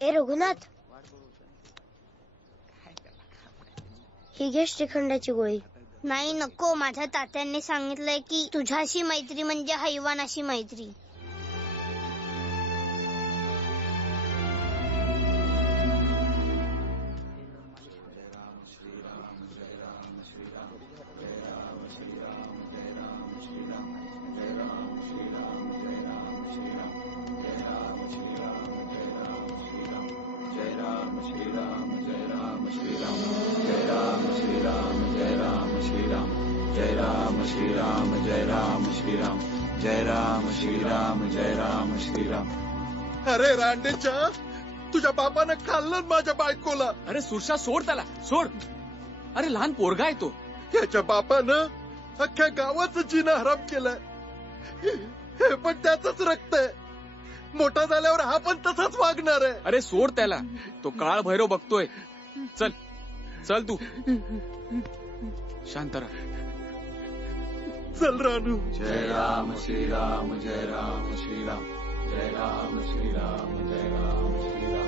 ए रघुनाथ, ही घे श्रीखंडाची गोळी. नाही नको, माझ्या तात्यांनी सांगितलंय की तुझ्याशी मैत्री म्हणजे हैवानाशी मैत्री. अरे रांडेच्या, तुझ्या बापानं खाल्लं माझ्या बायकोला. अरे सुरशा, सोड त्याला, सोड. अरे लहान पोरगा आहे तो. त्याच्या बापानं अख्ख्या गावाचं जिना हराम केलंय. हे पण त्याचंच रक्त आहे. मोठा झाल्यावर हा पण तसाच वागणार आहे. अरे सोड त्याला, तो काळ भैरव बघतोय. चल चल तू शांत राहा. चल रानू. जय राम श्रीराम, जय राम श्रीराम, जय राम श्रीराम, जय राम श्रीराम.